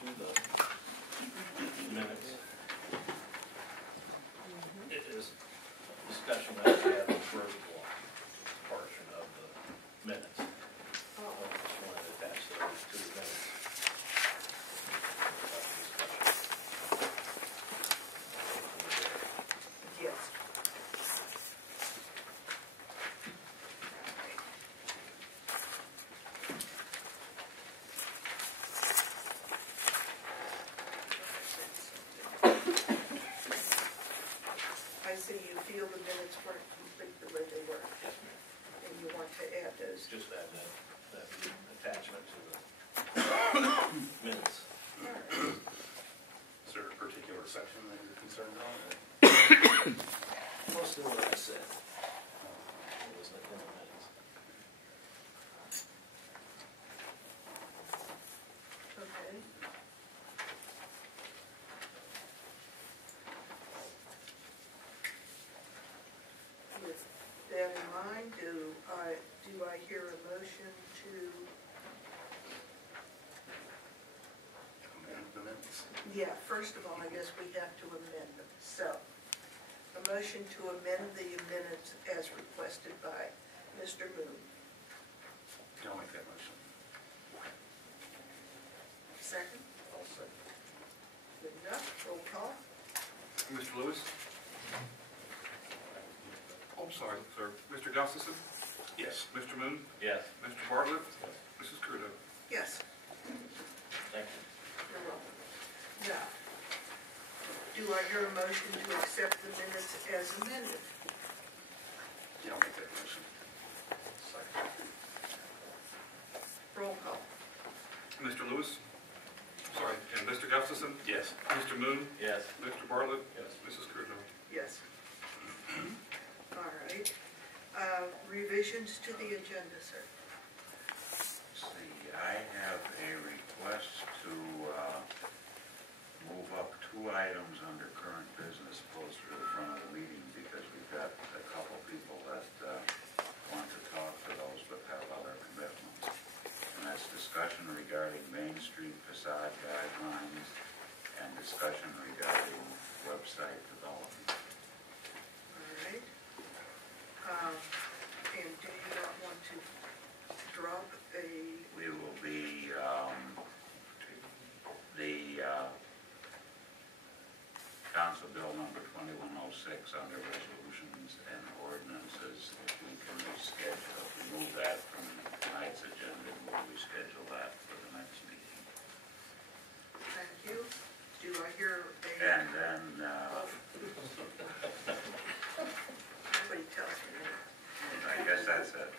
to the minutes. It is discussion that we have on the first portion of the minutes. I just wanted to attach those to the minutes. Yes. I see you feel the minutes weren't complete the way they were, Yes, ma'am. and you want to add those. Just add that attachment to the minutes. All right. Is there a particular section that you're concerned on? Most of what I said was in the minutes. Okay. With that in mind, do I hear a motion to, Amend the minutes. yeah, first of all, I guess we have to amend them. So, a motion to amend the minutes as requested by Mr. Moon. I'll make that motion. Second? I'll second. Good enough. Roll call. Mr. Lewis? Oh, I'm sorry, sir. Mr. Gustafson? Yes. Mr. Moon? Yes. Mr. Bartlett? Mrs. Crudup? Yes. Thank you. You're welcome. Now, do I hear a motion to accept the minutes as amended? Yeah, I'll make that motion. Second. Roll call. Mr. Lewis? Sorry, and Mr. Gustafson? Yes. Mr. Moon? Yes. Mr. Bartlett? Yes. Mrs. Crudup? Yes. All right. Revisions to the agenda, sir. See, I have a request to move up 2 items under current business closer to the front of the meeting because we've got a couple people that want to talk to those but have other commitments. And that's discussion regarding Main Street facade guidelines and discussion regarding website development. All right. And do you not want to drop a, We will be, the Council Bill number 2106 under resolutions and ordinances, if we can reschedule, if we move that from tonight's agenda, we'll reschedule that for the next meeting. thank you. Do I hear a? And then, Nobody tells me that. I guess that's it.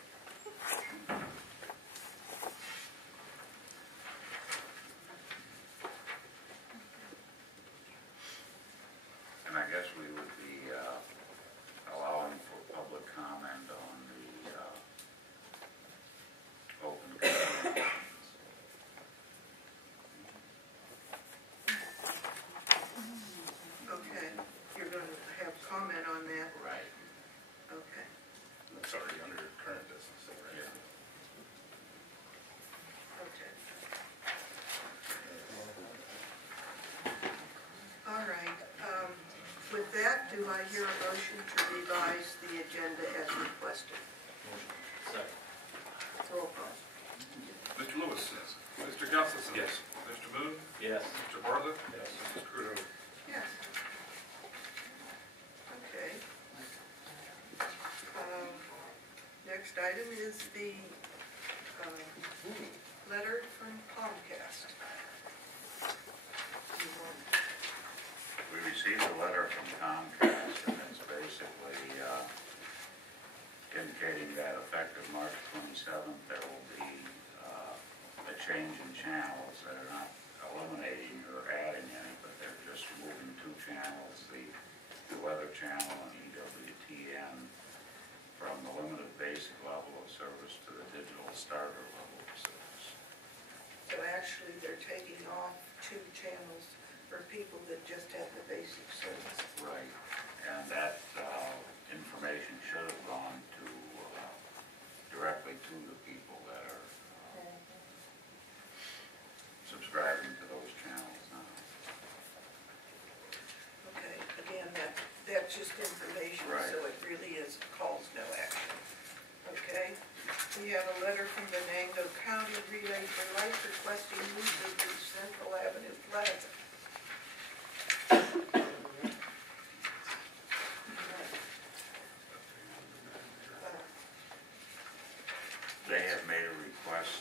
And I guess we would be allowing for public comment on the open government. Okay, you're going to have comment on that? Right. Okay. That's already under current business, right? Yeah. Okay. All right. With that, do I hear a motion to revise the agenda as requested? Second. Roll call. Mr. Lewis? Yes. Mr. Gustafson? Yes. Mr. Moon? Yes. Mr. Bartlett? Yes. Mrs. Crudup? Yes. Okay. Next item is the letter from Comcast. You want- We received a letter from Comcast, and it's basically indicating that effective March 27th, there will be a change in channels. They're not eliminating or adding any, but they're just moving 2 channels, the Weather Channel and EWTN, from the limited basic level of service to the digital starter level of service. So actually, they're taking off 2 channels for people that just have the basic service. Right, and that information should have gone to, directly to the people that are subscribing to those channels. really is, calls no action. Okay, we have a letter from the Venango County Relay for Life requesting use of the Central Avenue Plaza. They have made a request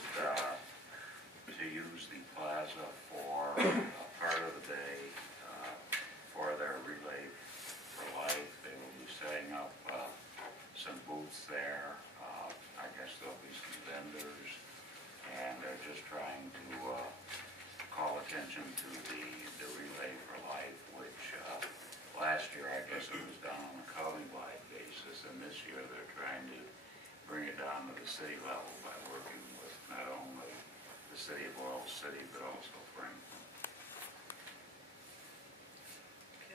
to use the plaza for a part of the day for their Relay for Life. They will be setting up some booths there. I guess there'll be some vendors, and they're just trying to call attention to the Relay for Life, which last year I guess it was done on a countywide basis, and this year they're trying to bring it down to the city level by working with not only the city of Oil City, but also Franklin.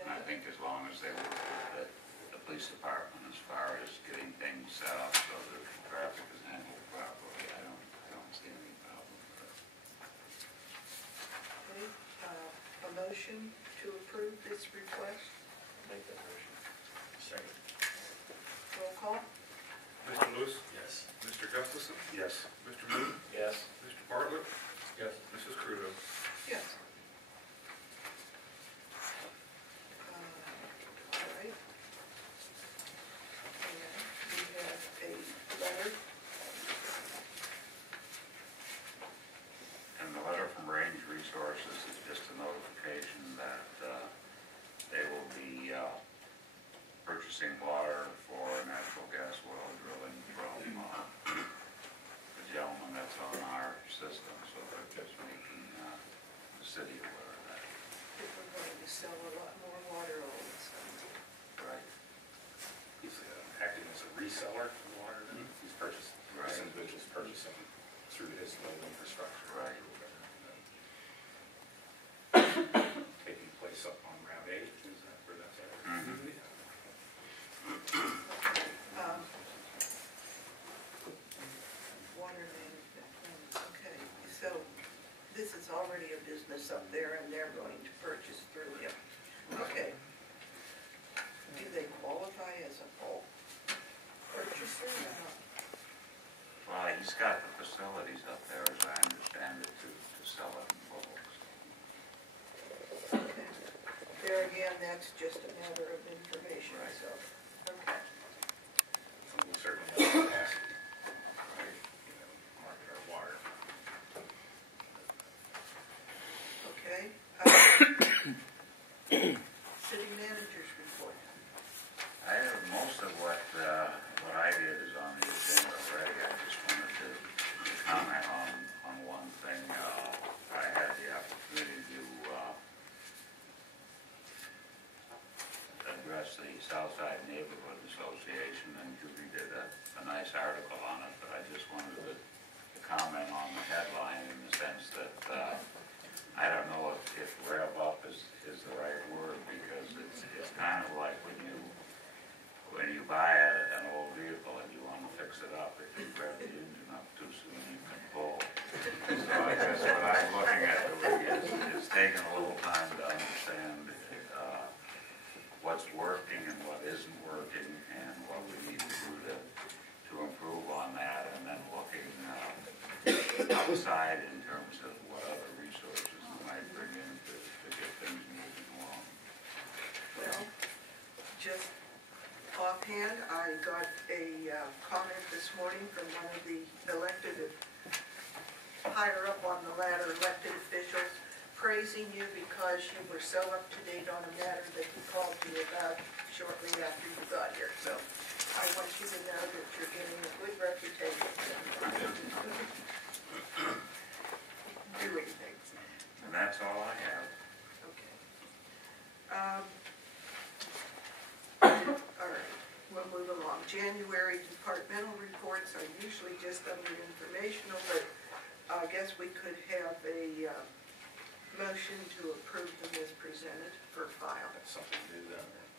And I think as long as they work with the police department as far as getting things set up so that the traffic is handled properly, I don't see any problem with it. Okay, a motion to approve this request. Make that motion. Second. Roll call. Mr. Lewis? Yes. Mr. Gustafson? Yes. Mr. Moon? Yes. Mr. Bartlett? Yes. Mrs. Crudo? Yes. All right. And we have a letter. And the letter from Range Resources is just a notification that they will be purchasing water for natural gas well drilling from the gentleman that's on our system, so they're just making the city aware of that. That we're going to sell a lot more water all of a sudden. Right. He's acting as a reseller of water. He's purchased, Right. this individual's purchasing through his loan infrastructure. Right. Taking place up on Route 8, is that where that's at? Mhm. Water management plan, okay, so this is already a business up there and they're going to purchase through him. Okay. Do they qualify as a bulk purchaser or not? Well, he's got the facilities up there, as I understand it, to sell it in bulk. Okay. There again, that's just a matter of information, so, okay. We certainly have the capacity, right, market our water. Okay. City manager's report. I have most of what I did is on the agenda already. I just wanted to comment on one thing. I had the opportunity to address the Southside Neighborhood Association, and Judy did a nice article on it, but I just wanted to comment on the headline in the sense that I don't know if rev up is the right word, because it's kind of like when you buy an old vehicle and you want to fix it up, if you rev the engine up too soon, you can pull. So I guess what I'm looking at doing is taking a little time to understand what's working and what isn't working, and what we need to do to improve on that, and then looking outside in terms of what other resources we might bring in to get things moving along. Well, just offhand, I got a comment this morning from one of the elected, higher up on the ladder, elected officials, praising you because you were so up to date on a matter that he called you about shortly after you got here. So I want you to know that you're getting a good reputation. Doing things. And that's all I have. Okay. All right, we'll move along. January departmental reports are usually just under informational, but I guess we could have a motion to approve them as presented for file. That's something to do down there.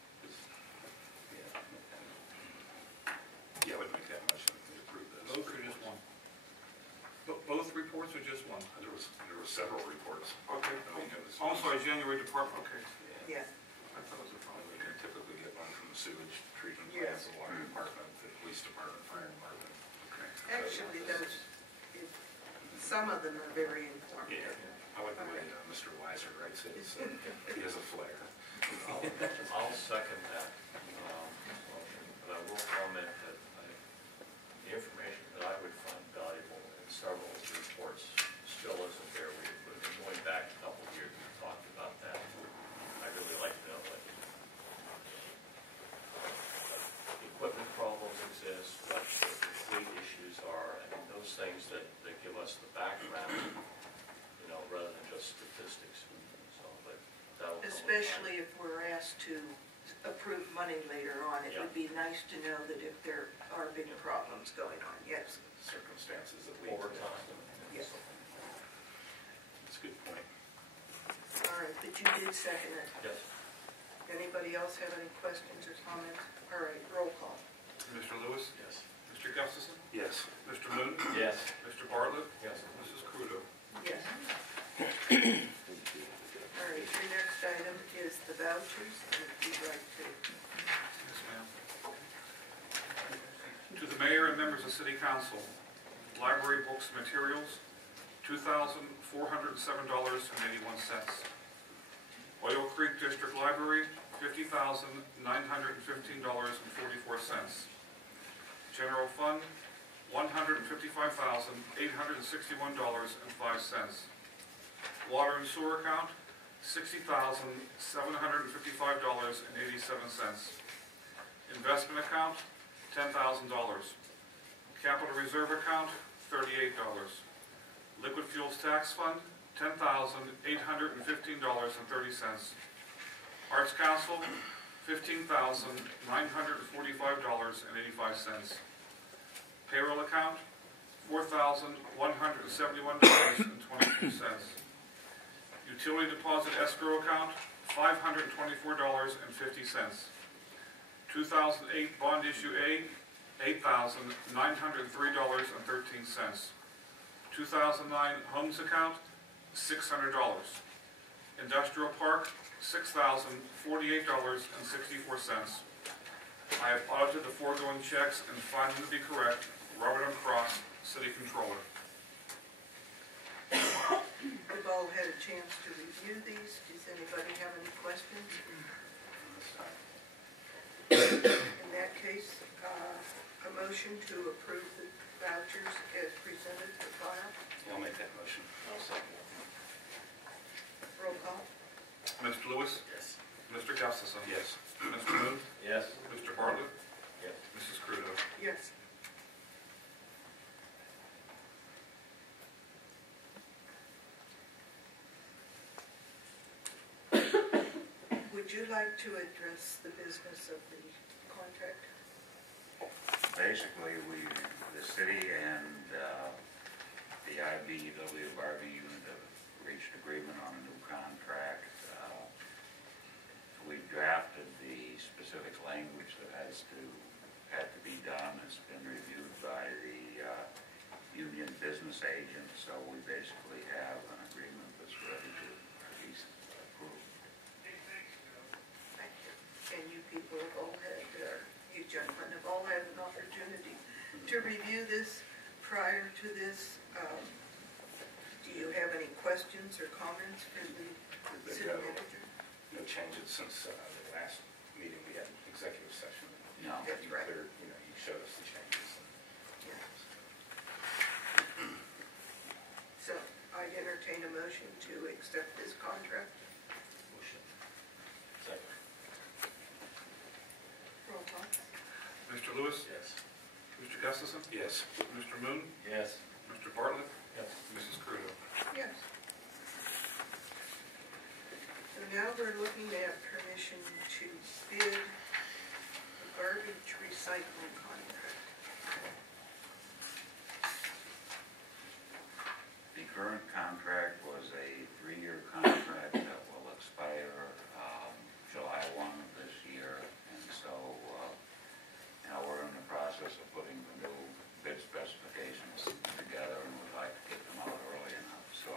Yeah, I would make that motion to approve this. Both or just one? Both reports or just one? There were several reports. Okay. I mean, it was. Oh, I'm sorry, January department, okay. Yeah. I thought it was a problem. We can typically get one from the sewage treatment Yes. plants, the water department, the police department, fire department. Okay. Actually, some of them are very informative. Yeah, I like the way Mr. Weiser writes it, so he has a flair. I'll second that motion, but I will comment that the information that I would find valuable in several of the reports still isn't there. We've been going back a couple of years and talked about that. I really like to know what equipment problems exist, what the fleet issues are, I mean, those things that give us the background, rather than just statistics. So, but that'll come with time. Especially if we're asked to approve money later on, it would be nice to know that if there are big problems going on, yes. Circumstances that lead to Over that. time. Yes. That's a good point. All right, but you did second it. Yes. Anybody else have any questions or comments? All right, roll call. Mr. Lewis? Yes. Mr. Gustafson? Yes. Mr. Moon? Yes. Mr. Bartlett? Yes. Mrs. Crudo? Yes. All right, your next item is the vouchers, and if you'd like to. Yes, ma'am. To the mayor and members of city council, library books and materials, $2,407.81. Oil Creek District Library, $50,915.44. General Fund, $155,861.05. Water and sewer account, $60,755.87. Investment account, $10,000. Capital reserve account, $38. Liquid fuels tax fund, $10,815.30. Arts council, $15,945.85. Payroll account, $4,171.22. Utility deposit escrow account, $524.50. 2008 bond issue A, $8,903.13. 2009 homes account, $600. Industrial park, $6,048.64. I have audited the foregoing checks and find them to be correct. Robert M. Cross, City Controller. We've all had a chance to review these. Does anybody have any questions? In that case, a motion to approve the vouchers as presented for file. I'll make that motion. I'll second it. Roll call. Mr. Lewis? Yes. Mr. Gustafson? Yes. Mr. Moon? Yes. Mr. Bartlett? Yes. Mrs. Crudo? Yes. Would you like to address the business of the contract? Basically, the city and the IBEW Barbie unit have reached agreement on a new contract. We've drafted the specific language that had to be done. It's been reviewed by the union business agent, so we basically have an agreement that's ready to at least approve. Thank you. And you people have all had, you gentlemen have all had an opportunity to review this prior to this. Do you have any questions or comments for the city manager? No changes since the last meeting we had executive session. No. That's right. You showed us the changes. Yeah. So I'd entertain a motion to accept this contract. Motion. Second. Roll call. Mr. Lewis? Yes. Mr. Gustafson? Yes. Mr. Moon? Yes. Mr. Bartlett? Yes. Mrs. Crudo? Yes. So now we're looking at permission to bid the garbage recycling contract. The current contract was a 3-year contract that will expire July 1 of this year, and so now we're in the process of putting the new bid specifications together, and we'd like to get them out early enough. So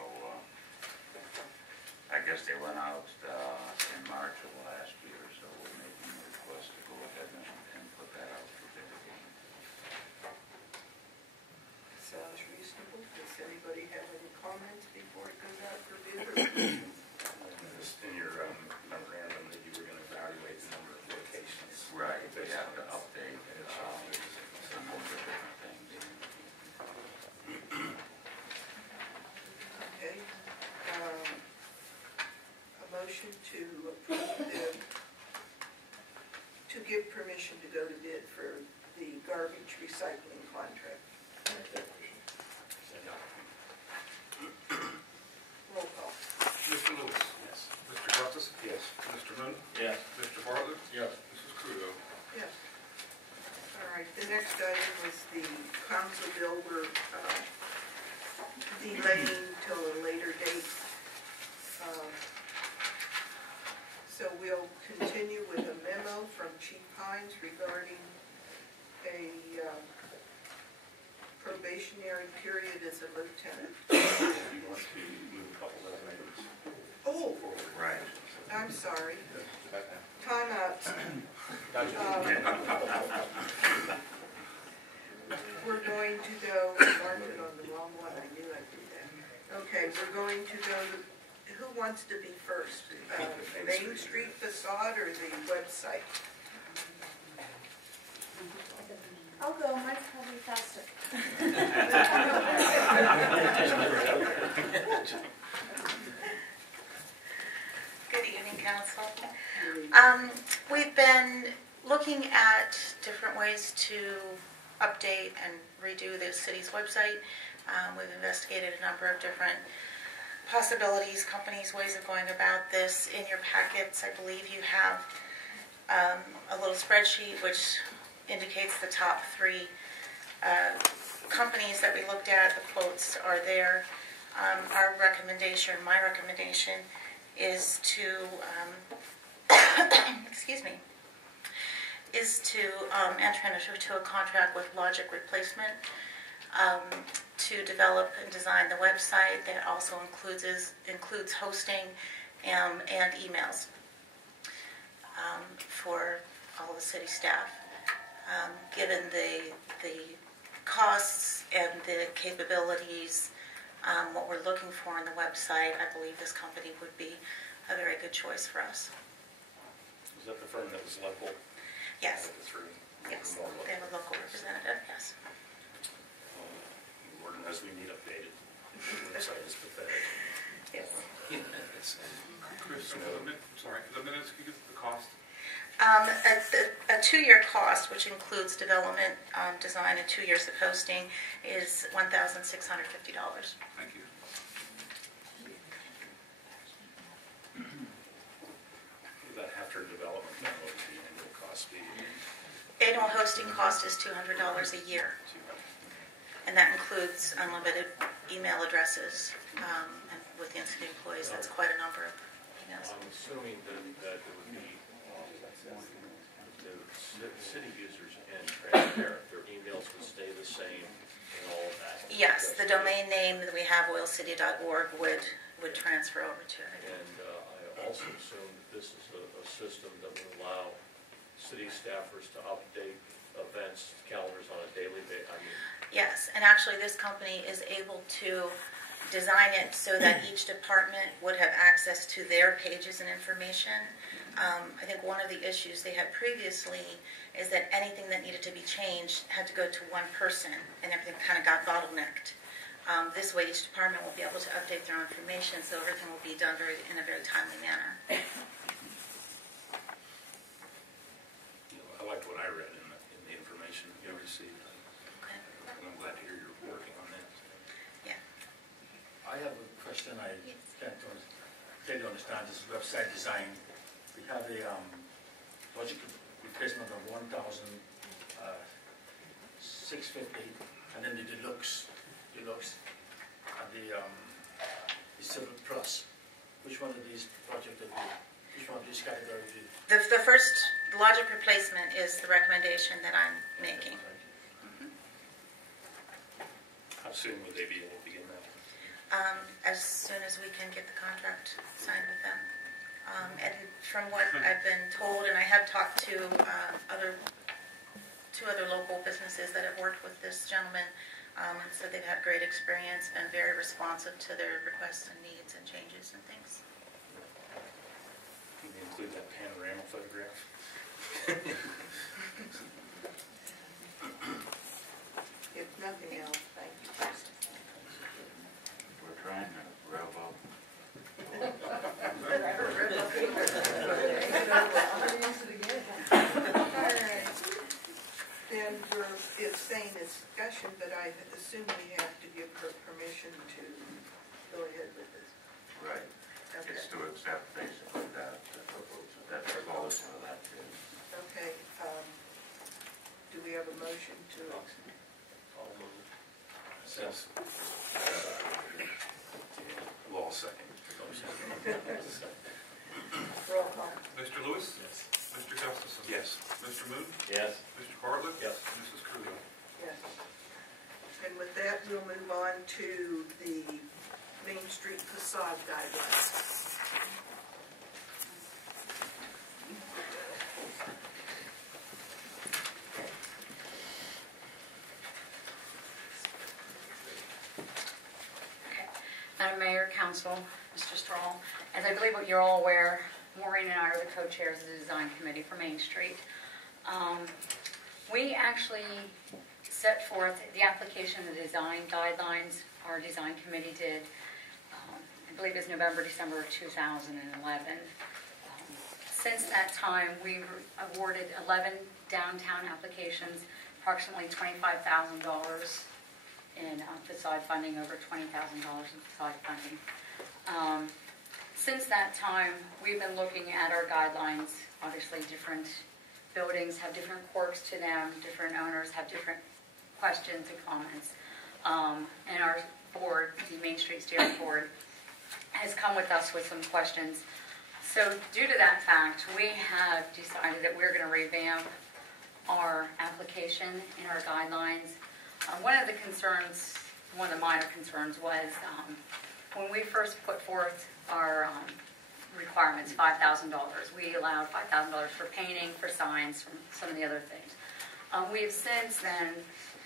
I guess they went out in March of last year, so we're making a request us to go ahead and put that out for bid again. Sounds reasonable. Does anybody have any comments before it goes out for bid? Or Just in your memorandum that you were gonna evaluate the number of locations. Right, we have to update some of the different things. Okay. A motion to approve to give permission to go to bid for the garbage recycling contract. Roll call. Mr. Lewis. Yes. Mr. Costas. Yes. Mr. Moon. Yes. Mr. Bartlett. Yes. Mrs. Crudo. Yes. All right, the next item was the council bill we're delaying till a later date. So we'll continue with a memo from Chief Hines regarding a probationary period as a lieutenant. You want to move a couple of items Oh, forward? Right. I'm sorry. Time out. We're going to go, mark it on the wrong one, I knew I'd do that. Okay, we're going to go, who wants to be first? Main Street facade or the website? I'll go, mine's probably faster. Good evening, council. We've been looking at different ways to update and redo the city's website. We've investigated a number of different possibilities, companies, ways of going about this. In your packets, I believe you have a little spreadsheet which indicates the top 3 companies that we looked at. The quotes are there. Our recommendation, my recommendation, is to excuse me, is to enter into a contract with Logic Replacement to develop and design the website. That also includes hosting and emails for all the city staff. Given the costs and the capabilities, what we're looking for on the website, I believe this company would be a very good choice for us. Was that the firm that was local? Yes, Out of the 3? yes, More local. they have a local representative, yes. Warden knows we need updated. The website is pathetic. Yes. Chris, the minutes, can you give the cost? A 2-year cost, which includes development, design, and 2 years of hosting, is $1,650. Thank you. About after development, then what would the annual cost be? Annual hosting cost is $200 a year, and that includes unlimited email addresses, and with the city employees, that's quite a number of emails. I'm assuming that it would be the city users and transparent, their emails would stay the same and all of that. Yes, the domain name that we have, oilcity.org, would transfer over to it. And I also assume that this is a system that would allow city staffers to update events, calendars on a daily basis. Yes, and actually this company is able to design it so that each department would have access to their pages and information. I think one of the issues they had previously is that anything that needed to be changed had to go to one person, and everything kind of got bottlenecked. This way each department will be able to update their own information, so everything will be done in a very timely manner. I liked what I read in the information you received. Okay. And I'm glad to hear you're working on that. Yeah. I have a question I can't clearly understand. This is website design. We have a Logic replacement of 1,650, and then the deluxe, and the Civil Plus. Which one of these projects which one of these categories do you? The first Logic replacement is the recommendation that I'm making. How soon would they be able to begin that? As soon as we can get the contract signed with them. And from what I've been told, and I have talked to two other local businesses that have worked with this gentleman, so they've had great experience and very responsive to their requests and needs and changes and things. Can you include that panorama photograph? If nothing else, thank you, Kristen. We're trying to rev up. And it's saying discussion, but I assume we have to give her permission to go ahead with this. Right. Okay. It's to accept basically that proposal that is. Okay, do we have a motion to, I'll move. Since, law second. roll call? Mr. Lewis? Yes. Mr. Gustafson? Yes. Mr. Moon? Yes. Mr. Bartlett? Yes. Mrs. Curley. Yes. And with that, we'll move on to the Main Street facade guidelines. Madam Mayor, Council, Mr. Strahl, as I believe what you're all aware, Maureen and I are the co-chairs of the Design Committee for Main Street. We actually set forth the application of the design guidelines our design committee did, I believe it was November, December of 2011. Since that time, we awarded 11 downtown applications, approximately $25,000 in facade funding, over $20,000 in facade funding. Since that time, we've been looking at our guidelines. Obviously, different buildings have different quirks to them, different owners have different questions and comments. And our board, the Main Street Steering Board, has come with us with some questions. So due to that fact, we have decided that we're going to revamp our application and our guidelines. One of the concerns, one of the minor concerns was when we first put forth our requirements, $5,000. We allowed $5,000 for painting, for signs, for some of the other things. We have since then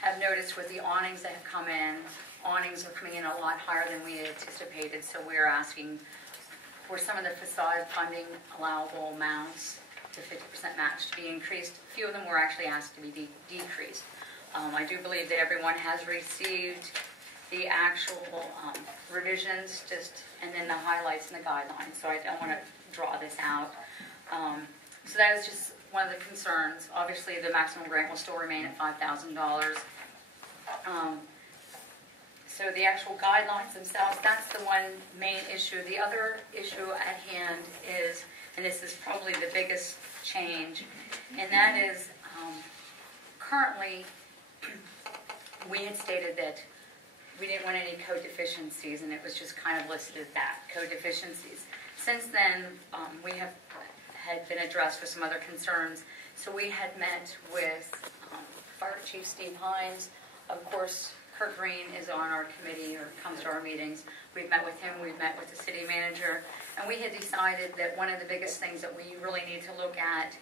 have noticed with the awnings that have come in, awnings are coming in a lot higher than we had anticipated, so we're asking for some of the facade funding allowable amounts to 50% match to be increased. A few of them were actually asked to be decreased. I do believe that everyone has received the actual revisions, and then the highlights and the guidelines, so I don't want to draw this out. So that is just one of the concerns. Obviously, the maximum grant will still remain at $5,000. So the actual guidelines themselves, that's the one main issue. The other issue at hand is, and this is probably the biggest change, and that is currently we had stated that we didn't want any code deficiencies, and it was just kind of listed as that, code deficiencies. Since then, we had been addressed with some other concerns. So we had met with Fire Chief Steve Hines. Of course, Kurt Green is on our committee or comes to our meetings. We've met with him, we've met with the city manager, and we had decided that one of the biggest things that we really need to look at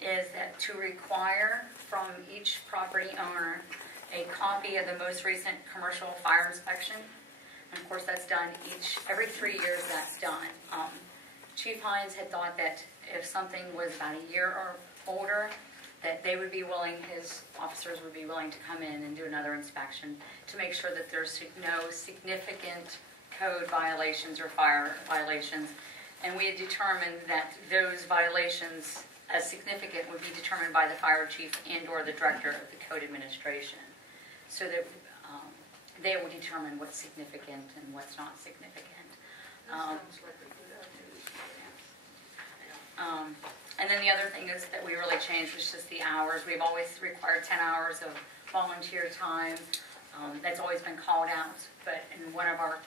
is that to require from each property owner a copy of the most recent commercial fire inspection. And of course that's done every 3 years that's done. Chief Hines had thought that if something was about a year or older, that they would be willing, his officers would be willing to come in and do another inspection to make sure that there's no significant code violations or fire violations. And we had determined that those violations as significant would be determined by the fire chief and or the director of the code administration. So that they will determine what's significant and what's not significant. That sounds like a good idea. And then the other thing is that we really changed was just the hours. We've always required 10 hours of volunteer time. That's always been called out, but in one of our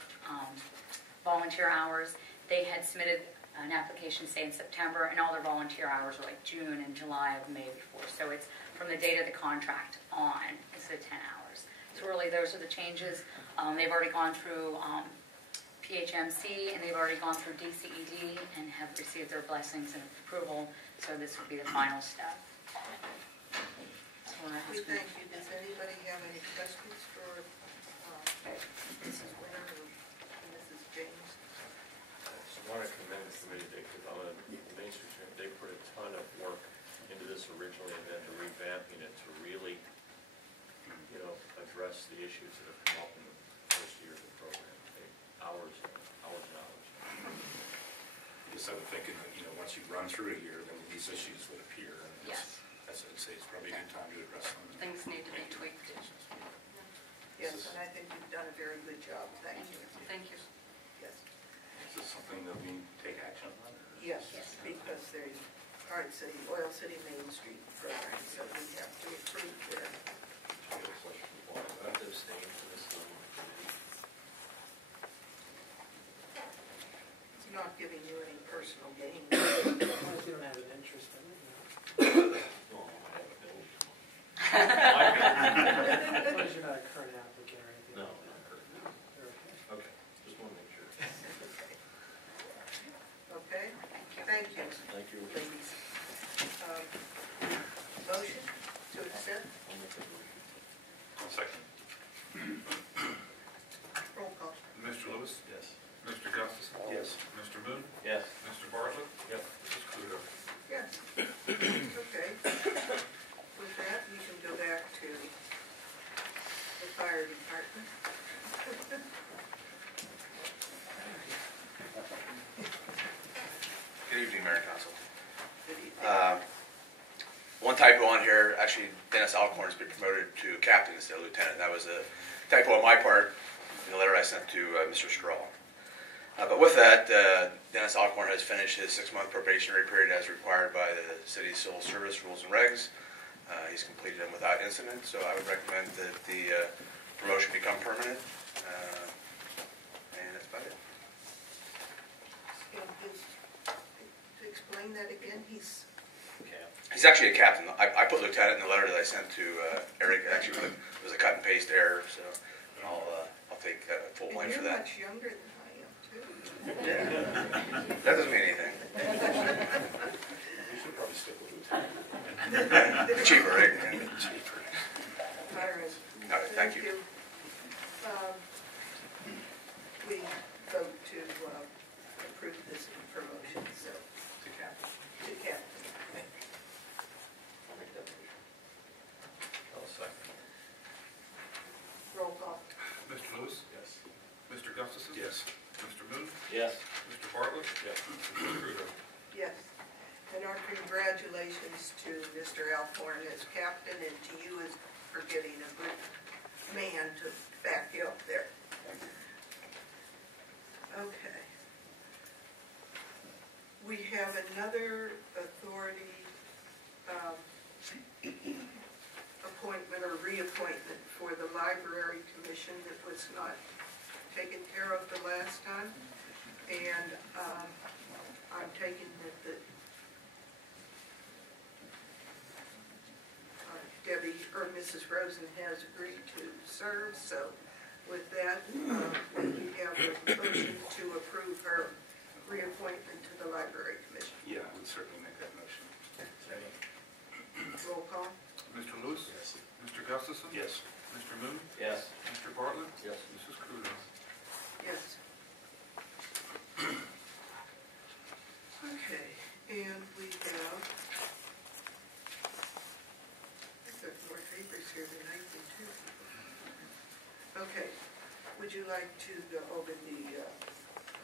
volunteer hours, they had submitted an application, say in September, and all their volunteer hours were like June and July of May before. So it's from the date of the contract on, it's the 10 hours. So really those are the changes. They've already gone through PHMC, and they've already gone through DCED and have received their blessings and approval, so this would be the final step. So we're We asking- thank you. Does anybody have any questions for Mrs. Winter or Mrs. James? I want to commend the committee, because on the Main Street, they put a ton of work into this originally, and then to revamping it to really, address the issues that have come up in the first year of the program. Hours and hours. I guess I would think, once you run through a year, then these issues would appear. And Yes. I'd say it's probably a good time to address them. Things need to be tweaked. Yes, and I think you've done a very good job. Thank you. Thank you. Yes. Is this something that we take action on? or- Yes, Yes. because they are it's the Oil City Main Street program, so we have to approve their. I have a question. Why do I have to abstain from this one? It's not giving you any personal gain. Well, if you don't have an interest in it, No, I have a bill. because you're not a current applicant or anything. No, like not that. current. You're okay. Okay, just want to make sure. Okay? Thank you, Thank you. ladies. Motion to accept? I'll make the motion. Second. Roll call. Mr. Lewis? Yes. Mr. Gustafson? Yes. Mr. Moon? Yes. Mr. Bartlett? Yep. Mrs. Cludo? Yes. Okay. With that, we can go back to the fire department. Good evening, Mayor and Council. Good evening. One typo on here, actually Dennis Alcorn's been promoted to captain instead of lieutenant. That was a typo on my part in the letter I sent to Mr. Straw. But with that, Dennis Alcorn has finished his 6-month probationary period as required by the city's civil service rules and regs. He's completed them without incident, so I would recommend that the promotion become permanent. And that's about it. And to explain that again, he's, He's actually a captain. I put lieutenant in the letter that I sent to Eric. Actually, it was a cut and paste error, so I'll take full and blame you're for that. much younger than I am, too. That doesn't mean anything. We should probably stick with lieutenant. Cheaper, right? Cheaper. All right. All right, thank you. We vote to approve this promotion, so, To captain. to captain. I'll make that motion. I'll second. Roll call. Mr. Lewis? Yes. Mr. Gustafson? Yes. Mr. Moon? Yes. Mr. Bartlett? Yes. Mrs. Cludo? Yes. And our congratulations to Mr. Alcorn as captain and to you as for getting a good man to back you up there. Okay. We have another authority appointment or reappointment for the library commission that was not taken care of the last time. And I'm taking that Debbie, or Mrs. Rosen has agreed to serve, so with that, we have a motion to approve her reappointment to the library commission. Yeah, I would certainly make that motion. Roll call. Mr. Lewis? Yes. Mr. Gustafson? Yes. Mr. Moon? Yes. Mr. Bartlett? Yes. Mrs. Cludo? Yes. Okay, and we have, I've got more papers here than I can do. Okay, would you like to go over the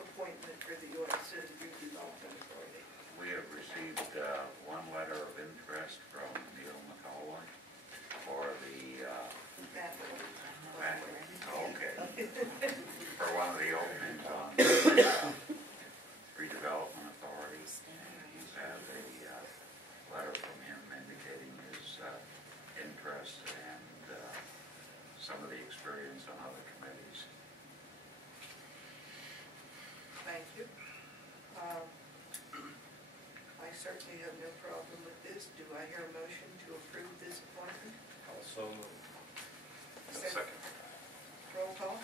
appointment for the Oil City Redevelopment Authority? We have received one letter of interest from Neil McCullough for the, Matt? okay, for one of the openings on redevelopment authorities. He's had a letter from him indicating his interest and some of the experience on other committees. Thank you. I certainly have no problem with this. Do I hear a motion to approve this appointment? Also, Second. Roll call.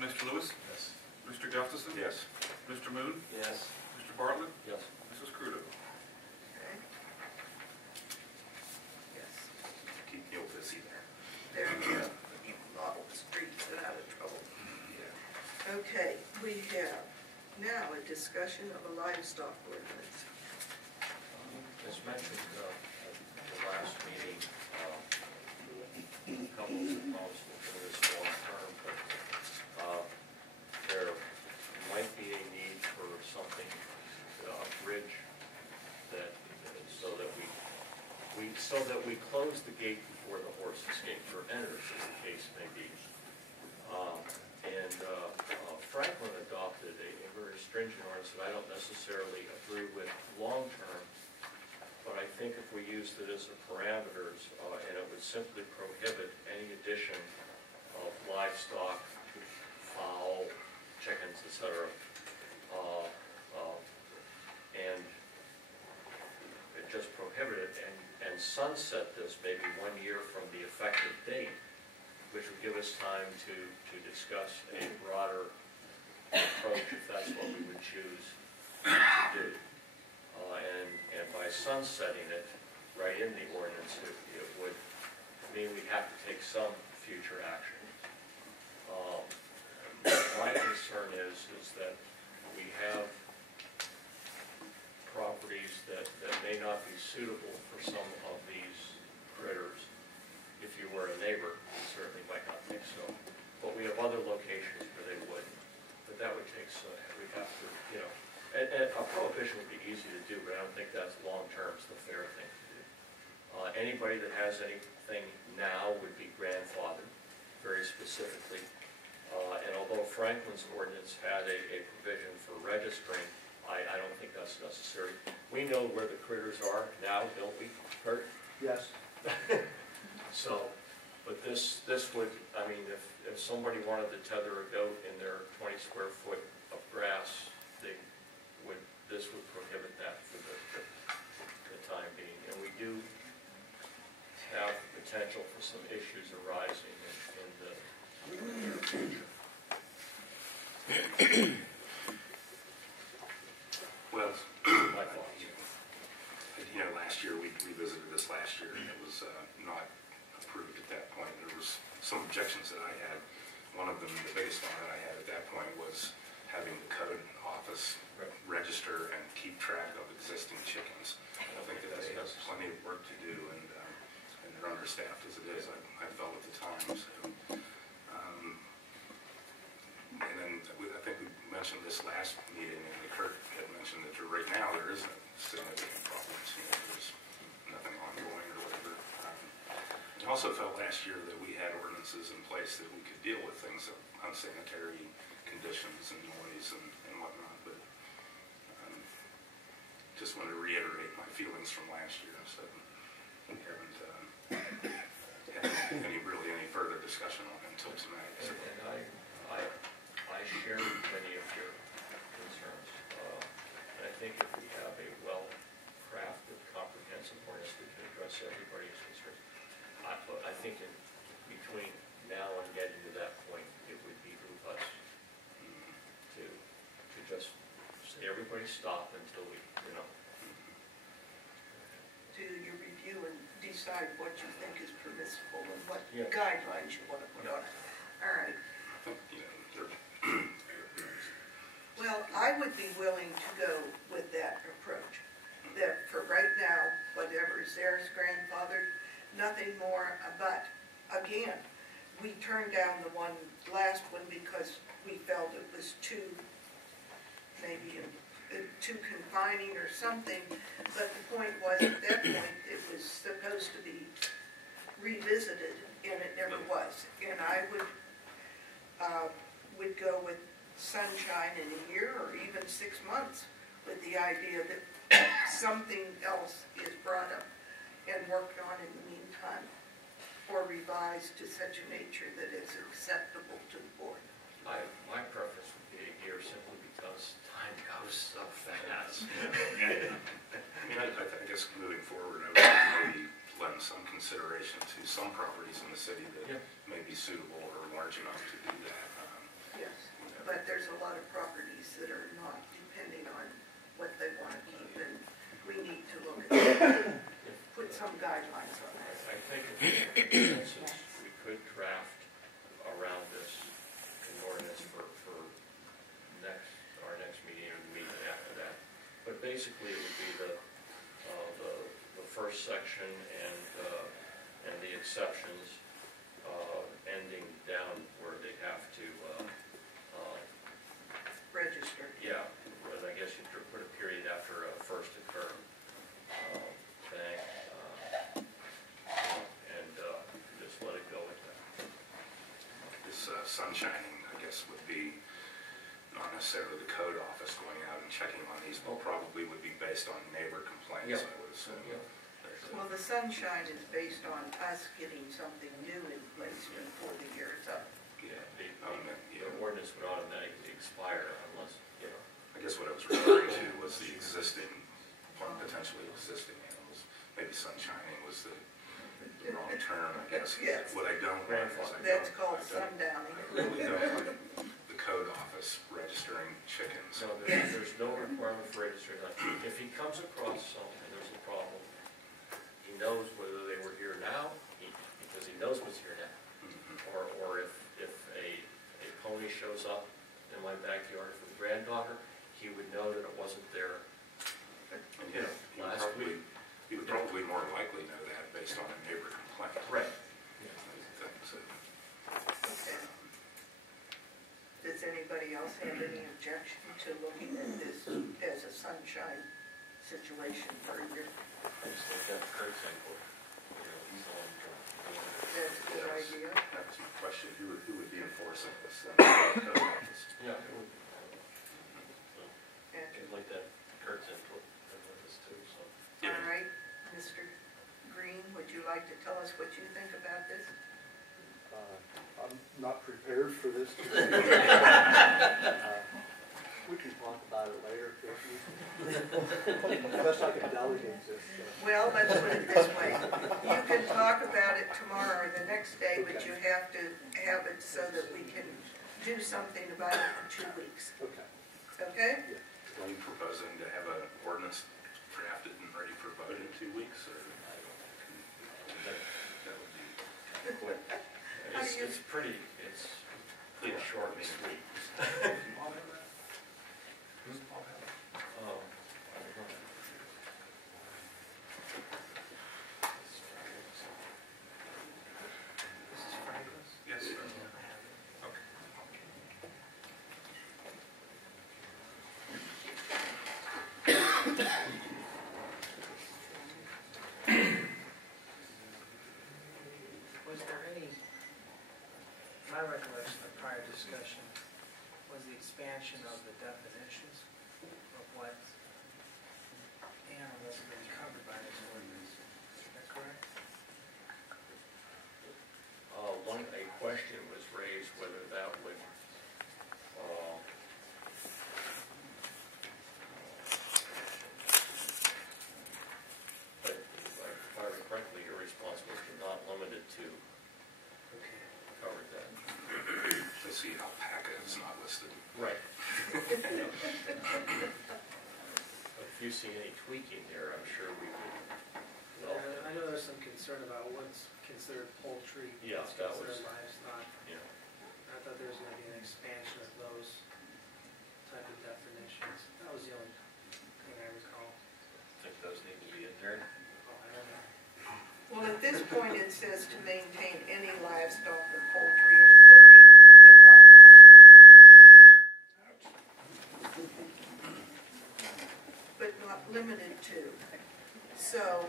Mr. Lewis? yes. Mr. Gustafson? Yes. Mr. Moon? Yes. Mr. Bartlett? Yes. Mrs. Crudup? Okay, Yes. Keep Neil busy there. there you go. You model the streets and out of trouble. Yeah. Okay, we have now a discussion of a livestock ordinance. As mentioned at the last meeting, a couple of proposals for this long term, but there might be a need for something, a bridge that, so that we close the gate before the horse escapes or enters, as the case may be. Franklin adopted a very stringent ordinance that I don't necessarily agree with long term, but I think if we used it as a parameters, and it would simply prohibit any addition of livestock, fowl, chickens, etc., and it just prohibited it, and sunset this maybe 1 year from the effective date, which would give us time to discuss a broader approach if that's what we would choose to do. And by sunsetting it right in the ordinance, it would mean we'd have to take some future action. My concern is that we have properties that may not be suitable for some of these critters. If you were a neighbor, you certainly might not think so. But we have other locations where they wouldn't. But that would take some, we'd have to, and a prohibition would be easy to do, but I don't think that's long-term is the fair thing to do. Anybody that has anything now would be grandfathered, very specifically. And although Franklin's ordinance had a provision for registering, I don't think that's necessary. We know where the critters are now, don't we, Kurt? Yes. So, but this would, I mean, if somebody wanted to tether a goat in their 20 square foot of grass, this would prohibit that for the time being. And we do have potential for some issues arising in the near future. Well, My thoughts. last year, we revisited this last year, and it was not approved at that point. There was some objections that I had. One of them, the biggest one that I had at that point, was having the code office register and keep track of existing chickens. I think that they have plenty of work to do, and they're understaffed as it is, I felt at the time. So, and then I think we mentioned this last meeting, and Kurt had mentioned that right now there isn't significant problems. There's nothing ongoing or whatever. I also felt last year that we had ordinances in place that we could deal with things of unsanitary conditions and noise and whatnot, but just want to reiterate my feelings from last year. So we haven't had any further discussion on it until tonight. So. And I share many of your concerns. And I think if we have a well-crafted, comprehensive ordinance, we can address everybody's concerns. I think in between now and getting to that point, it would behoove us to just say, everybody stop until we, Do your review and decide what you think is permissible and what Yeah. guidelines you want to put on it. All right. Well, I would be willing to go with that approach. That for right now, whatever is there is grandfathered, nothing more. But again, we turned down the last one because we felt it was too confining or something. But the point was, at that point, it was supposed to be revisited, and it never was. And I would go with sunshine in a year or even 6 months, with the idea that something else is brought up and worked on in the meantime, or revised to such a nature that it's acceptable to the board. My preference would be a year, simply because time goes so fast. I guess moving forward, I would maybe lend some consideration to some properties in the city that may be suitable or large enough to do that. Yes, but there's a lot of properties that are not, depending on what they want to keep, and we need to look at that, put some guidelines on that. I think in essence, we could draft around this an ordinance for our next meeting or the meeting after that. But basically, it would be the first section and the exceptions ending down where they have to Register. yeah, and I guess you could put a period after a first occur thing, and just let it go with that. This sunshining, I guess, would be not necessarily the code office going out and checking on these, but probably would be based on neighbor complaints, I would assume. Yeah. Well, the sunshine is based on us getting something new in place before the year is up. Yeah, the ordinance would automatically expire unless, you know. I guess what I was referring to was the existing, potentially existing animals. Maybe sunshining was the wrong term, I guess. Yes. What I don't want is That's called sundowning. I really don't like the code office registering chickens. So there's no requirement for registering. If he comes across something, there's a problem, he knows whether they were here now, because he knows what's here now. Or if a pony shows up in my backyard for the granddaughter, he would know that it wasn't there, And you know, last week. He would probably more likely know that based on a neighbor complaint. Right. So, Okay. Does anybody else have any objection to looking at this as a sunshine situation for a year? I just think that Kurt's input, you know, he's on. That's a good idea. that was my question. Who would be enforcing this? Code office. Yeah, it would. So, And, I'd like that Kurt's input in this too, so. all right, Mr. Green, would you like to tell us what you think about this? I'm not prepared for this. We can talk about it later, can't we? Unless I can delegate this. Well, let's put it this way. You can talk about it tomorrow or the next day, but you have to have it so that we can do something about it in 2 weeks. Okay. Okay? Are you proposing to have an ordinance drafted and ready for vote in 2 weeks, or? That would be quick. It's pretty short and sweet. Who's Paul Howard? Oh, I don't know. This is Franklin's? Yes, sir. Okay. Was there any, my recollection of prior discussion was the expansion of the definitions of what animals have been covered by this ordinance. Is that correct? A question was raised whether that would, but if I remember correctly, your response was not limited to Okay. cover that. You'll see alpaca is not listed. Right. But if you see any tweaking there, I'm sure we would. I know there's some concern about what's considered poultry, Yeah, what's that considered was- livestock. You know, I thought there was going to be an expansion of those type of definitions. That was the only thing I recall. think those need to be in there. Oh, I don't know. Well, at this point, it says to maintain any livestock or poultry, including but not limited to. So,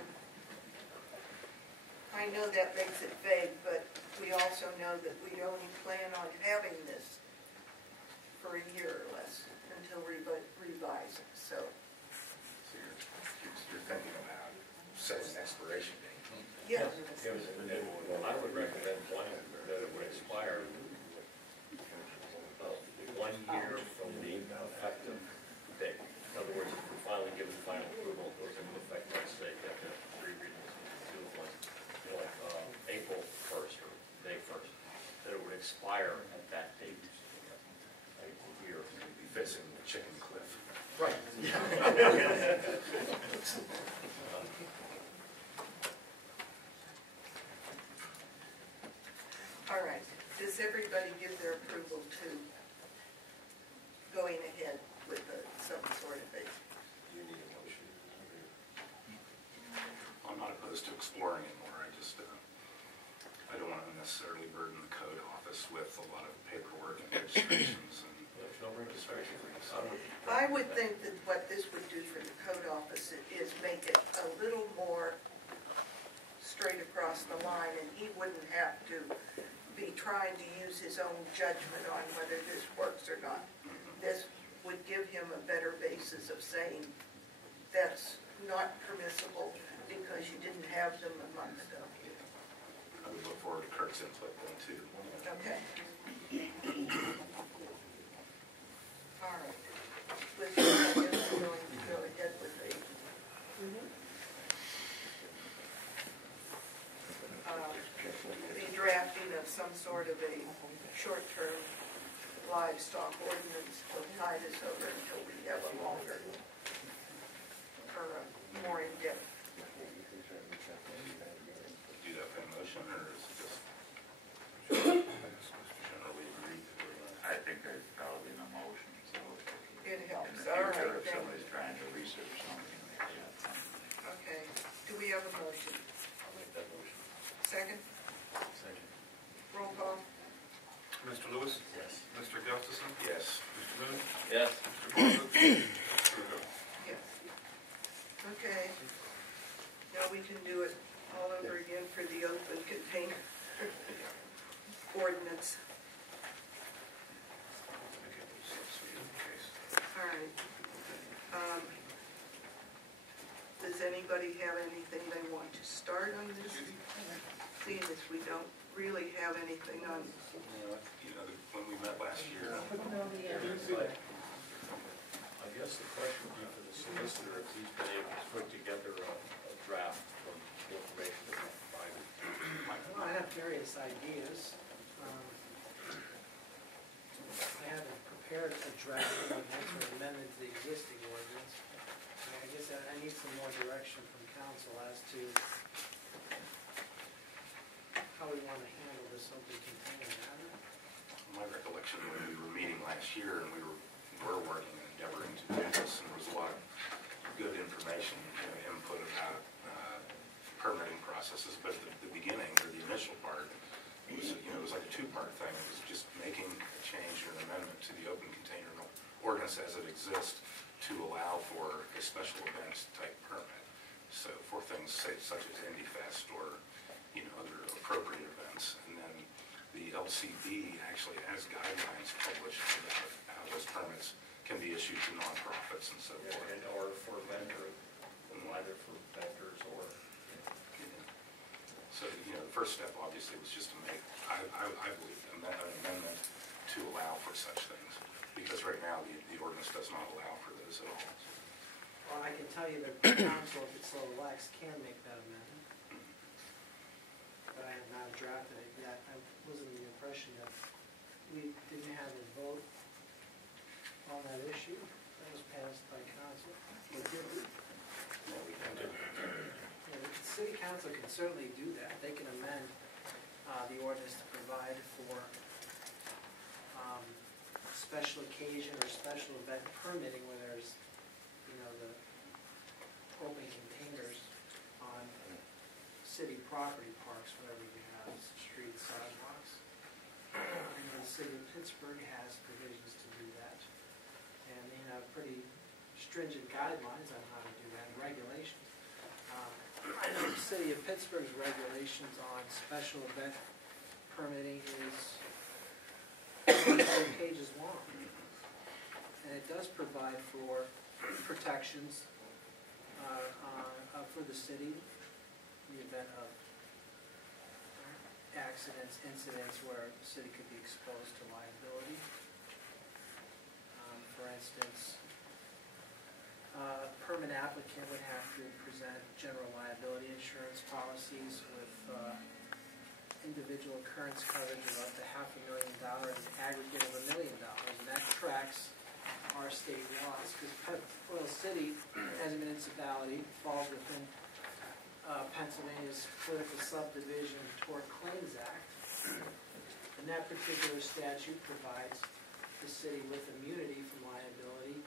I know that makes it vague, but we also know that we only plan on having this for a year or less until revised, so. So you're thinking about setting an expiration date. Yes. I would recommend one that it would expire 1 year from the effective date. In other words, if we finally give the final approval, it goes into effect, let's say, you have to have 3 readings, do it like April 1st or May 1st, that it would expire at that date. All right, does everybody give their approval to going ahead with some sort of a, You need a motion. I'm not opposed to exploring it more, I just, I don't want to unnecessarily burden the code office with a lot of paperwork and registrations and There's no registration. I would think that what this would do for the code office is make it a little more straight across the line, and he wouldn't have to be trying to use his own judgment on whether this works or not. This would give him a better basis of saying that's not permissible because you didn't have them a month ago. I would look forward to Kirk's input then too. Okay. All right. With that, I guess we're going to go ahead with the drafting of some sort of a short-term livestock ordinance will tide us over until we have a longer or a more in-depth. Do that by motion, or is it just generally agreed? I think there's probably an emotion, so. It helps. In the All future, right, if then. somebody's trying to research something, they have something. Okay. Do we have a motion? I'll make that motion. Second? Second. Roll call? Mr. Lewis? Yes. Mr. Gustafson? Yes. Mr. Moon? Yes. Mr. Bartlett? Mr. Hill? Yes. Okay. Now we can do it all over again for the open container ordinance. All right. Does anybody have anything they want to start on this? Seeing as we don't really have anything on, You know, when we met last year, I guess the question would be for the solicitor, if he's been able to put together a draft from the information that was provided. Well, I have various ideas. I haven't prepared a draft ordinance or amendment to the existing ordinance. I guess I need some more direction from council as to how we want to handle this open container matter. my recollection when we were meeting last year and we were working and endeavoring to do this, and there was a lot of good information, input about permitting processes, but the beginning or the initial part was, it was like a two-part thing. It was just making a change or an amendment to the open container ordinance as it exists to allow for a special events type permit. So for things such as Indy Fest or other appropriate events, and then the LCB actually has guidelines published about how those permits can be issued to nonprofits and so forth. And or for vendors, either for vendors or. So, the first step obviously was just to make, I believe, an amendment to allow for such things. Because right now, the ordinance does not allow for those at all. Well, I can tell you that the council, if it's so relaxed, can make that amendment. But I have not drafted it yet. I was under the impression that we didn't have a vote on that issue. That was passed by council. Or did we? No, we haven't. Yeah, the city council can certainly do that. They can amend the ordinance to provide for special occasion or special event permitting where there's, the open containers on city property parks, wherever you have streets, sidewalks. The city of Pittsburgh has provisions to do that. And they have pretty stringent guidelines on how to do that, and regulations. I know the city of Pittsburgh's regulations on special event permitting is 100 pages long. And it does provide for protections for the city in the event of accidents, incidents where the city could be exposed to liability. For instance, permit applicant would have to present general liability insurance policies with individual occurrence coverage of up to $500,000 and aggregate of $1 million, and that tracks our state laws, because Oil City, as a municipality, falls within Pennsylvania's Political Subdivision Tort Claims Act. And that particular statute provides the city with immunity from liability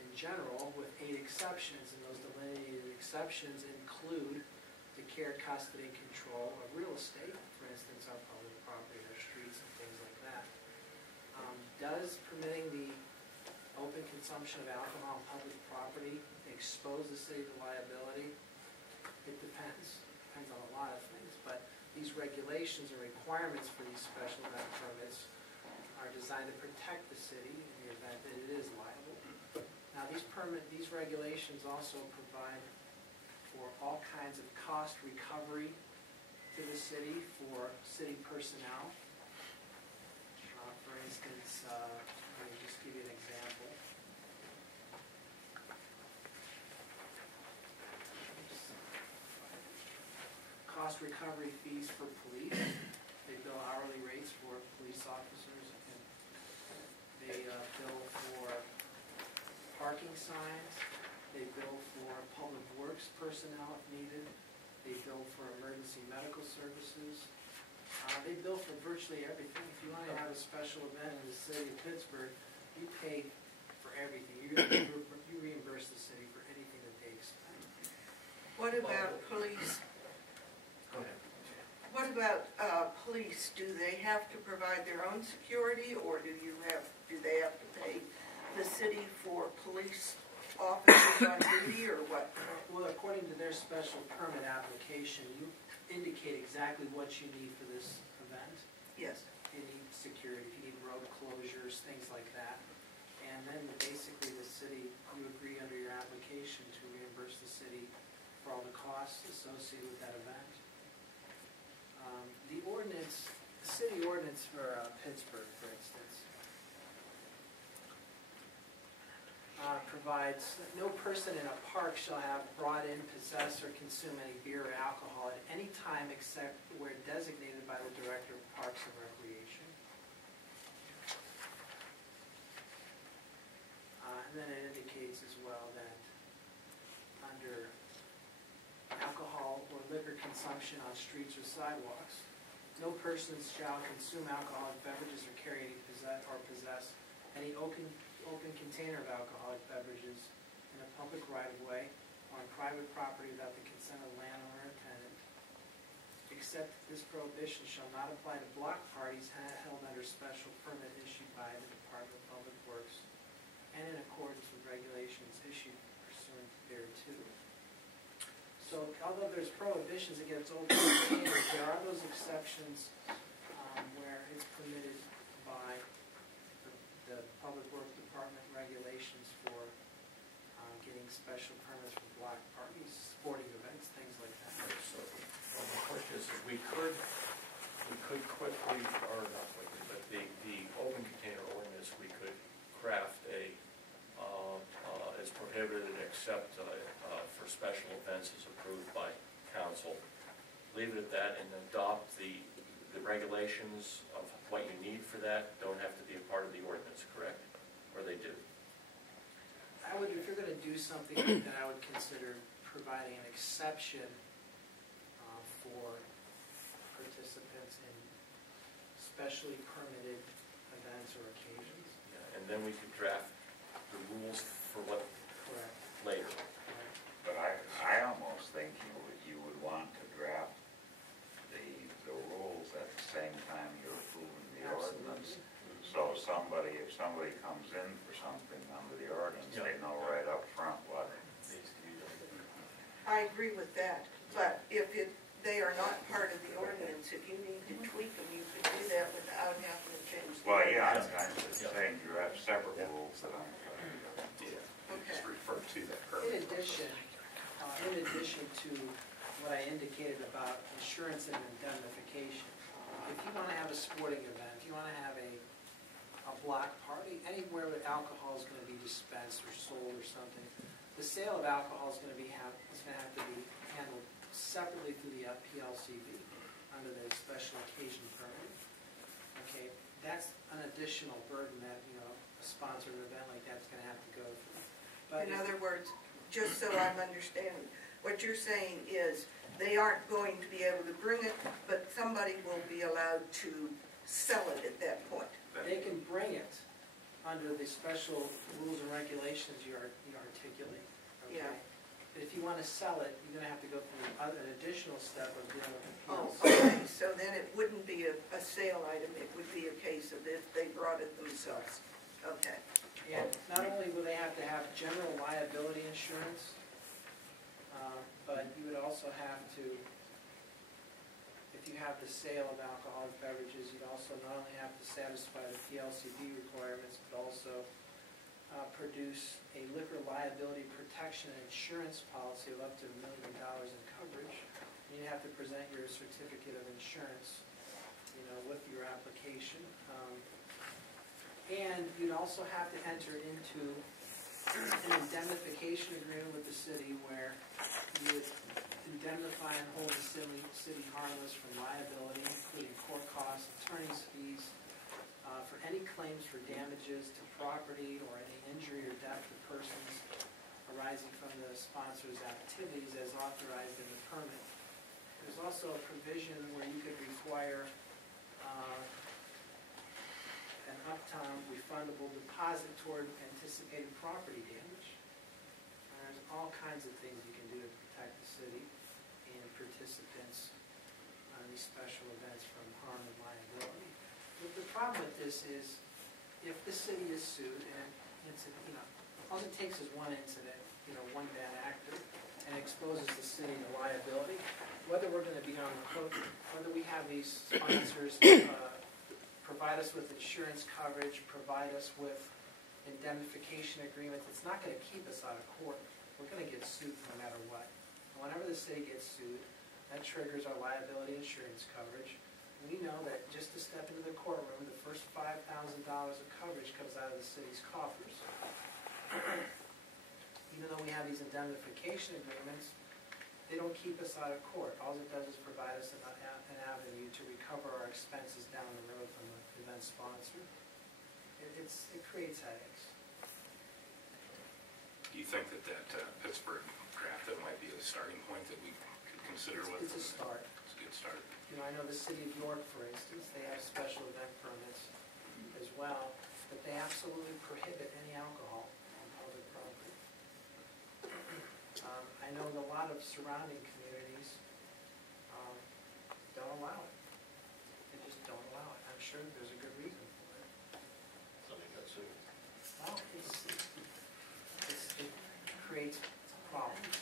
in general, with 8 exceptions, and those delineated exceptions include the care, custody, and control of real estate, for instance, our public property, our streets, and things like that. Does permitting the open consumption of alcohol on public property expose the city to liability? It depends. Depends on a lot of things, but these regulations and requirements for these special event permits are designed to protect the city in the event that it is liable. Now, these regulations also provide for all kinds of cost recovery to the city for city personnel. For instance, let me just give you an example. Cost recovery fees for police. They bill hourly rates for police officers, and they bill for parking signs. They bill for public works personnel if needed. They bill for emergency medical services. They bill for virtually everything. If you want to have a special event in the city of Pittsburgh, you pay for everything. You reimburse the city for anything that they expend. What about police? Go ahead. What about police? Do they have to provide their own security, or do they have to pay the city for police officers on duty, or what? Well, according to their special permit application, you indicate exactly what you need for this event. Yes. You need security, you need road closures, things like that. And then basically the city, you agree under your application to reimburse the city for all the costs associated with that event. The ordinance, the city ordinance for Pittsburgh, for instance, provides no person in a park shall have brought in, possess, or consume any beer or alcohol at any time except where designated by the Director of Parks and Recreation. And then it indicates as well that under alcohol or liquor consumption on streets or sidewalks, no persons shall consume alcoholic beverages or carry any possess any open container of alcoholic beverages in a public right-of-way or on private property without the consent of the landowner or tenant, except that this prohibition shall not apply to block parties held under special permit issued by the Department of Public Works and in accordance with regulations issued pursuant thereto. So although there's prohibitions against open containers, there are those exceptions where it's permitted by the Public Works Department regulations for getting special permits for block parties, sporting events, things like that. So, my question is, we could quickly, or not quickly, but the open container ordinance, we could craft a, is prohibited except for special events as approved by council. Leave it at that and adopt the regulations of what you need for that don't have to be a part of the ordinance, correct? Or they do? I would, if you're going to do something like that, I would consider providing an exception for participants in specially permitted events or occasions. Yeah, and then we could draft the rules for what Correct. later. Correct. But I almost think you would want to draft the rules at the same time you're approving the ordinance. So if somebody comes in for something under the ordinance, they know right up front what needs to be done. I agree with that, but if they are not part of the ordinance, if you need to tweak them, you could do that without having to change the Well, yeah, ordinance. I'm just saying you have separate rules that I'm Just refer to that In permit. addition to what I indicated about insurance and indemnification, if you want to have a sporting event, if you want to have a block party, anywhere where alcohol is going to be dispensed or sold or something, the sale of alcohol is going to have to be handled separately through the PLCB under the special occasion permit. Okay, that's an additional burden that sponsored event like that's gonna have to go through. But In if- other words, just so I'm understanding, what you're saying is they aren't going to be able to bring it, but somebody will be allowed to sell it at that point. They can bring it under the special rules and regulations you articulate, okay? Yeah. But if you want to sell it, you're gonna have to go through an additional step of dealing with Oh, appeals. okay, so then it wouldn't be a sale item, it would be a case of if they brought it themselves. Okay. And not only will they have to have general liability insurance, but you would also have to, if you have the sale of alcoholic beverages, you'd also not only have to satisfy the PLCB requirements, but also produce a liquor liability protection and insurance policy of up to $1 million in coverage. And you have to present your certificate of insurance, with your application. And you'd also have to enter into an indemnification agreement with the city where you would indemnify and hold the city harmless from liability, including court costs, attorney's fees, for any claims for damages to property or any injury or death to persons arising from the sponsor's activities as authorized in the permit. There's also a provision where you could require an uptown refundable deposit toward anticipated property damage. There's all kinds of things you can do to protect the city and participants on these special events from harm and liability. But the problem with this is, if the city is sued and it's, all it takes is one incident, one bad actor, and exposes the city to liability, whether we're going to be on the hook, whether we have these sponsors provide us with insurance coverage, provide us with indemnification agreements, it's not going to keep us out of court. We're going to get sued no matter what. And whenever the city gets sued, that triggers our liability insurance coverage. We know that just to step into the courtroom, the first $5,000 of coverage comes out of the city's coffers. Even though we have these indemnification agreements, they don't keep us out of court. All it does is provide us an avenue to recover our expenses down the road from the event sponsor. It creates headaches. Do you think that Pittsburgh draft, that might be a starting point that we could consider with? It's a start. It's a good start. I know the city of York, for instance, they have special event permits as well, but they absolutely prohibit any alcohol on public property. I know a lot of surrounding communities don't allow it. They just don't allow it. I'm sure there's a good reason for it. Something that's sued. Well, it creates problems.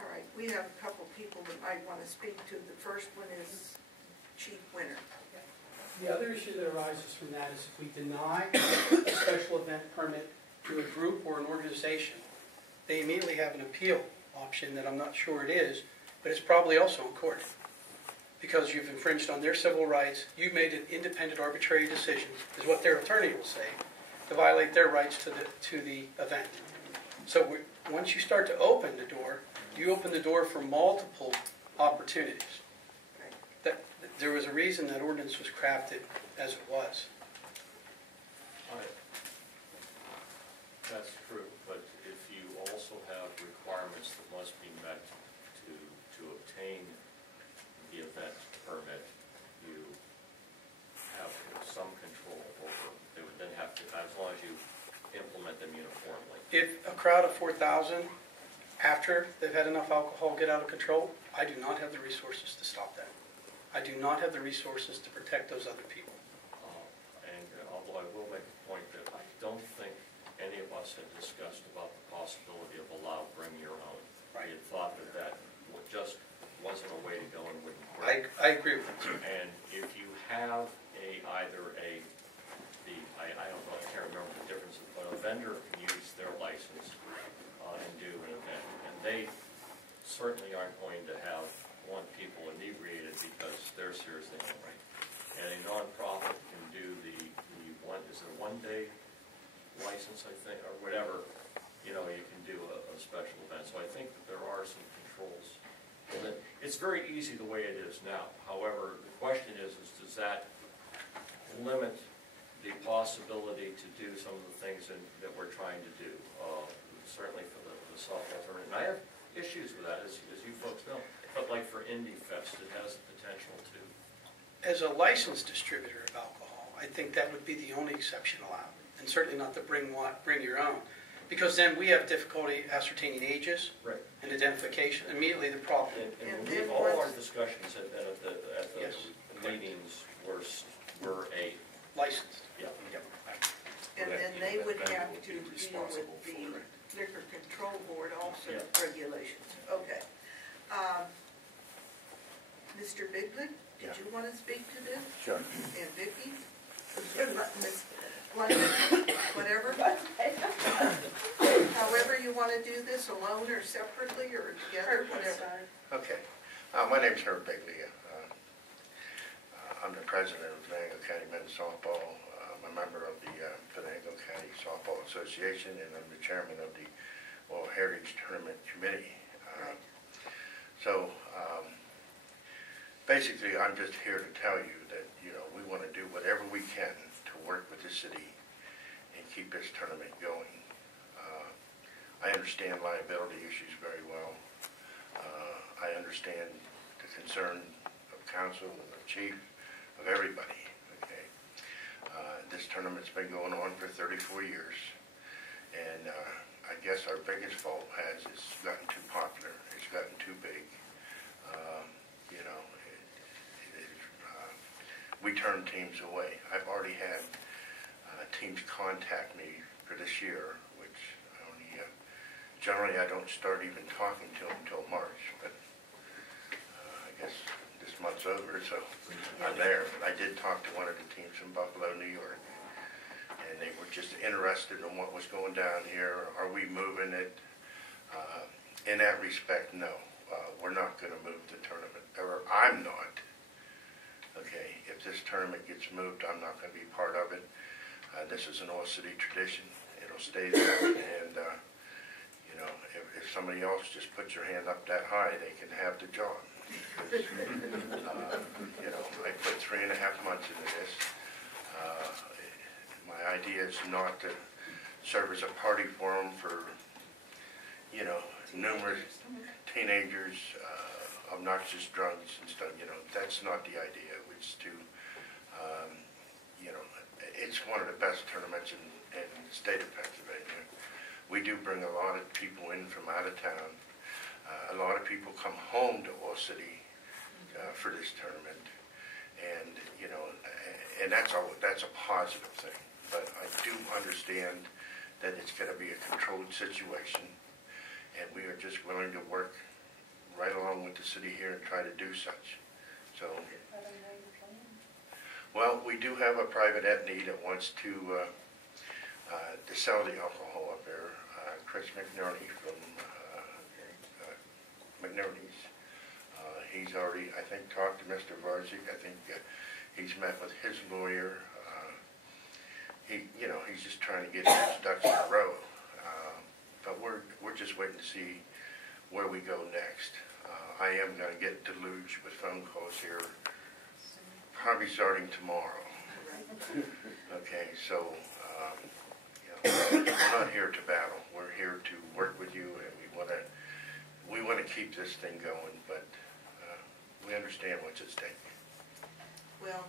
All right, we have a couple people that might want to speak to. The first one is Chief Winter. The other issue that arises from that is if we deny a special event permit to a group or an organization, they immediately have an appeal option that I'm not sure it is, but it's probably also in court. Because you've infringed on their civil rights, you've made an independent arbitrary decision, is what their attorney will say, to violate their rights to the event. So once you start to open the door, you open the door for multiple opportunities. There was a reason that ordinance was crafted as it was. That's true, but if you also have requirements that must be met to obtain the event permit, you have some control over. They would then have to, as long as you implement them uniformly. If a crowd of 4,000, after they've had enough alcohol get out of control, I do not have the resources to stop that. I do not have the resources to protect those other people. And although I will make a point that I don't think any of us had discussed about the possibility of bring your own. Right. You thought that just wasn't a way to go and wouldn't work. I agree with you. And if you have I don't know, I can't remember the difference, but a vendor can use their license and do an event. And they certainly aren't going to want people inebriated because they're seriously hungry. And a nonprofit can do is it a one-day license, I think, or whatever, you can do a special event. So I think that there are some controls. And it's very easy the way it is now. However, the question is does that limit the possibility to do some of the things that we're trying to do, certainly for the softball tournament. And I have issues with that, as you folks know, but like for Indie Fest, it has the potential to. As a licensed distributor of alcohol, I think that would be the only exception allowed, and certainly not the bring your own, because then we have difficulty ascertaining ages Right. and identification. Immediately the problem. And then all our once- discussions at the Yes. meetings were a, Licensed. yeah. And then they would have to deal responsible with for the it. Liquor Control Board also Yeah. regulations. Okay. Mr. Bigley, did Yeah. you want to speak to this? Sure. And Vicki? Ms. London, whatever? However you want to do this, alone or separately or together, whatever. Okay. My name's Herb Bigley. I'm the president of Venango County Men's Softball. I'm a member of the Venango County Softball Association, and I'm the chairman of the Heritage Tournament Committee. Basically, I'm just here to tell you that, we want to do whatever we can to work with the city and keep this tournament going. I understand liability issues very well. I understand the concern of council and the chief, of everybody, okay? This tournament's been going on for 34 years, and I guess our biggest fault it's gotten too popular. It's gotten too big. We turn teams away. I've already had teams contact me for this year, which generally I don't start even talking to them until March, but I guess this month's over, so I'm there. But I did talk to one of the teams from Buffalo, New York, and they were just interested in what was going down here. Are we moving it? In that respect, no. We're not going to move the tournament, or I'm not. Okay, if this tournament gets moved, I'm not going to be part of it. This is an all-city tradition. It'll stay there, and if somebody else just puts your hand up that high, they can have the job. I put 3.5 months into this. My idea is not to serve as a party forum for, numerous teenagers, obnoxious drunks and stuff. That's not the idea. It's to, it's one of the best tournaments in the state of Pennsylvania. We do bring a lot of people in from out of town. A lot of people come home to All City for this tournament, and and that's a positive thing. But I do understand that it's going to be a controlled situation, and we are just willing to work right along with the city here and try to do such. So, well, we do have a private entity that wants to sell the alcohol up there. Chris McNerney from McNerney's. He's already, I think, talked to Mr. Varzik. I think he's met with his lawyer. He's just trying to get his ducks in a row. But we're just waiting to see where we go next. I am going to get deluged with phone calls here, probably starting tomorrow. Okay, so we're not here to battle. We're here to work with you, and we want to keep this thing going. But we understand what's at stake. Well,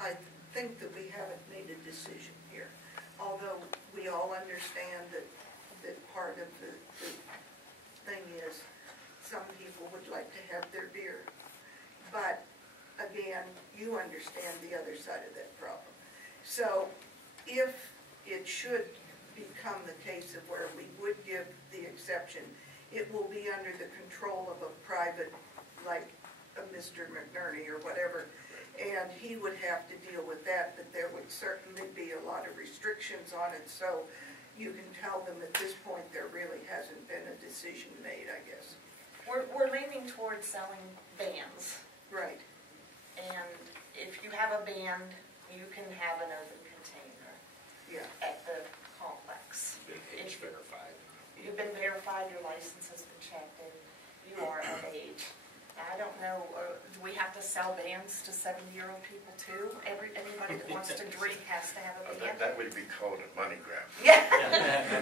I think that we haven't made a decision here, although we all understand that part of the thing is some people would like to have their beer. But again, you understand the other side of that problem. So if it should become the case of where we would give the exception, it will be under the control of a private, like a Mr. McNerney or whatever, and he would have to deal with that, but there would certainly be a lot of restrictions on it, so you can tell them at this point there really hasn't been a decision made, I guess. We're leaning towards selling bands. Right. And if you have a band, you can have an open container at the complex. Age verified. You've been verified, your license has been checked, and you are of age. I don't know, do we have to sell bands to 70-year-old people too. Anybody that wants to drink has to have a band. That would be called a money grab. Yeah.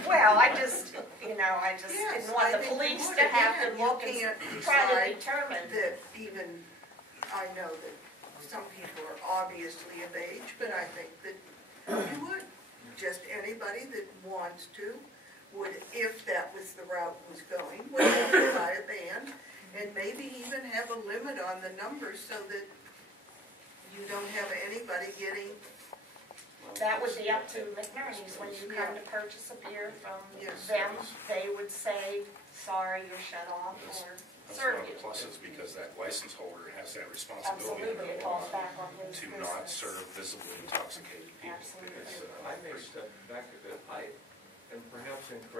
Well, I just Yes, didn't want I the think you police would. to have Again, to look you and can't try to decide determine. that even, I know that some people are obviously of age, but I think that you would. Just anybody that wants to would, if that was the route was going, would have to buy a band and maybe even have a limit on the numbers so that you don't have anybody getting. That would be up to McNerney's. When you come to purchase a beer from Yes. them, they would say, sorry, you're shut off, or That's one serve of you. the pluses, because that license holder has that responsibility Absolutely, it under falls law back on his to business. not serve visibly intoxicated people. Absolutely. It's, I may step back a bit, and perhaps incorrect.